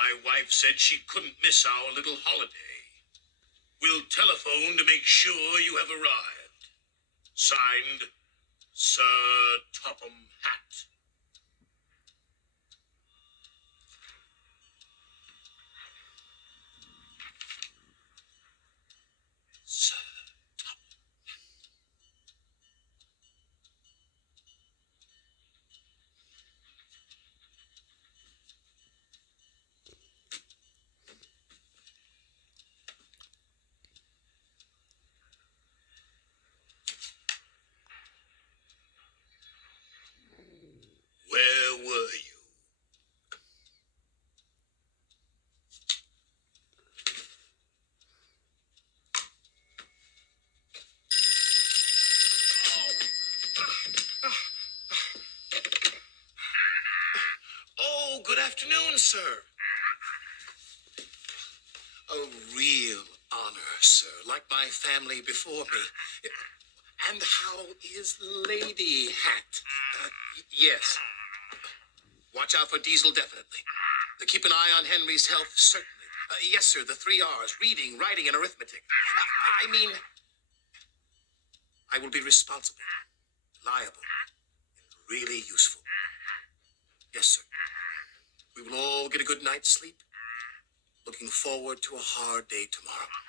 My wife said she couldn't miss our little holiday. We'll telephone to make sure you have arrived. Signed, Sir Topham Hatt. Sir Topham. Where were you? Oh, good afternoon, sir. A real honor, sir, like my family before me. And how is Lady Hat? Yes. Watch out for Diesel, definitely. Keep an eye on Henry's health, certainly. Yes, sir, the 3 R's, reading, writing, and arithmetic. I mean, I will be responsible, reliable, and really useful. Yes, sir. We will all get a good night's sleep. Looking forward to a hard day tomorrow.